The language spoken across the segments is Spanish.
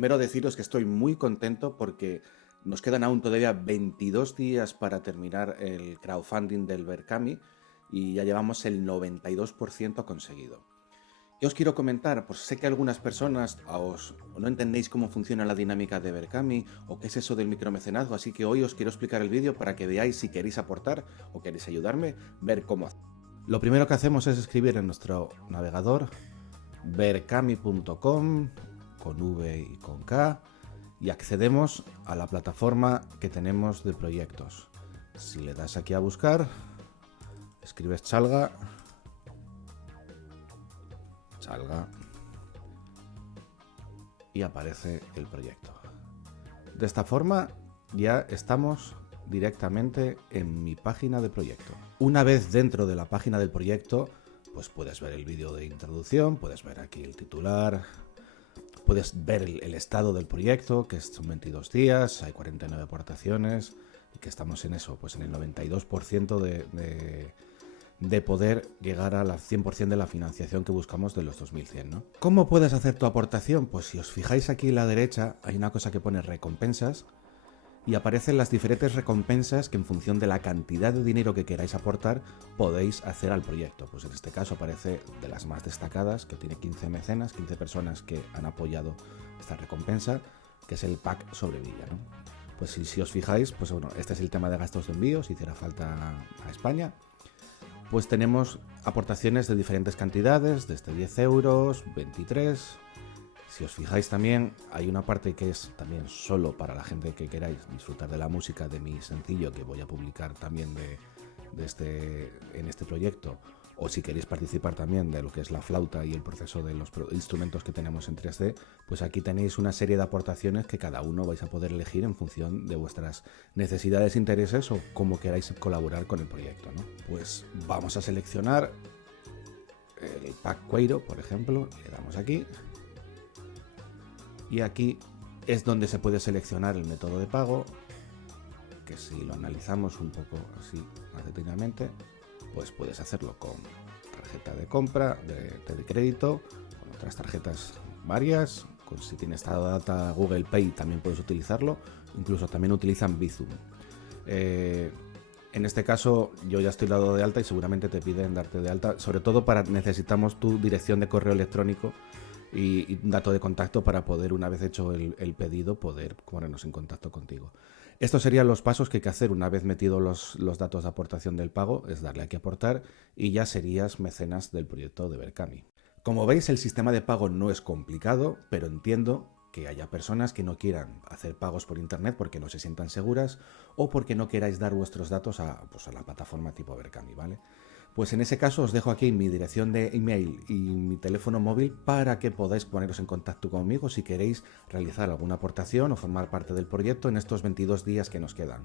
Primero deciros que estoy muy contento porque nos quedan aún todavía 22 días para terminar el crowdfunding del Berkami y ya llevamos el 92% conseguido. ¿Qué os quiero comentar? Pues sé que algunas personas no entendéis cómo funciona la dinámica de Berkami o qué es eso del micromecenazgo, así que hoy os quiero explicar el vídeo para que veáis si queréis aportar o queréis ayudarme, ver cómo hacer. Lo primero que hacemos es escribir en nuestro navegador berkami.com con V y con K y accedemos a la plataforma que tenemos de proyectos. Si le das aquí a buscar, escribes Chalga y aparece el proyecto. De esta forma ya estamos directamente en mi página de proyecto. Una vez dentro de la página del proyecto, pues puedes ver el vídeo de introducción, puedes ver aquí el titular, puedes ver el estado del proyecto, que son 22 días, hay 49 aportaciones y que estamos en eso, pues en el 92% de poder llegar al 100% de la financiación que buscamos de los 2100, ¿no? ¿Cómo puedes hacer tu aportación? Pues si os fijáis aquí a la derecha hay una cosa que pone recompensas y aparecen las diferentes recompensas que en función de la cantidad de dinero que queráis aportar podéis hacer al proyecto. Pues en este caso aparece de las más destacadas, que tiene 15 mecenas, 15 personas que han apoyado esta recompensa, que es el pack Sobrevilla, ¿no? Pues si os fijáis, pues bueno, este es el tema de gastos de envío, si hiciera falta a España. Pues tenemos aportaciones de diferentes cantidades, desde 10 euros, 23. Si os fijáis también, hay una parte que es también solo para la gente que queráis disfrutar de la música de mi sencillo, que voy a publicar también en este proyecto. O si queréis participar también de lo que es la flauta y el proceso de los instrumentos que tenemos en 3D, pues aquí tenéis una serie de aportaciones que cada uno vais a poder elegir en función de vuestras necesidades, intereses o cómo queráis colaborar con el proyecto, ¿no? Pues vamos a seleccionar el pack Queiro, por ejemplo, le damos aquí. Y aquí es donde se puede seleccionar el método de pago, que si lo analizamos un poco así más detenidamente, pues puedes hacerlo con tarjeta de compra, de crédito, con otras tarjetas varias, si tienes data Google Pay también puedes utilizarlo, incluso también utilizan Bizum. En este caso yo ya estoy dado de alta y seguramente te piden darte de alta, sobre todo necesitamos tu dirección de correo electrónico y un dato de contacto para poder, una vez hecho el pedido, poder ponernos en contacto contigo. Estos serían los pasos que hay que hacer una vez metidos los datos de aportación del pago, es darle aquí a aportar y ya serías mecenas del proyecto de Berkami. Como veis, el sistema de pago no es complicado, pero entiendo que haya personas que no quieran hacer pagos por internet porque no se sientan seguras o porque no queráis dar vuestros datos a la plataforma tipo Berkami, ¿vale? Pues en ese caso os dejo aquí mi dirección de email y mi teléfono móvil para que podáis poneros en contacto conmigo si queréis realizar alguna aportación o formar parte del proyecto en estos 22 días que nos quedan.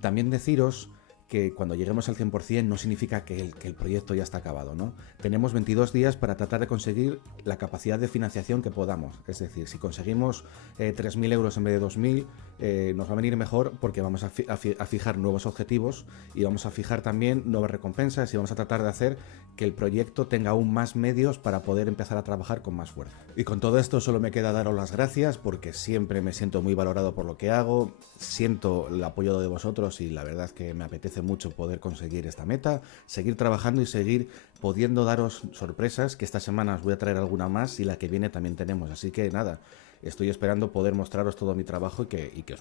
También deciros que cuando lleguemos al 100% no significa que el proyecto ya está acabado, ¿no? Tenemos 22 días para tratar de conseguir la capacidad de financiación que podamos. Es decir, si conseguimos 3.000 euros en vez de 2.000, nos va a venir mejor porque vamos a fijar nuevos objetivos y vamos a fijar también nuevas recompensas y vamos a tratar de hacer que el proyecto tenga aún más medios para poder empezar a trabajar con más fuerza. Y con todo esto solo me queda daros las gracias porque siempre me siento muy valorado por lo que hago, siento el apoyo de vosotros y la verdad que me apetece mucho poder conseguir esta meta, seguir trabajando y seguir pudiendo daros sorpresas, que esta semana os voy a traer alguna más y la que viene también tenemos, así que nada, estoy esperando poder mostraros todo mi trabajo y que os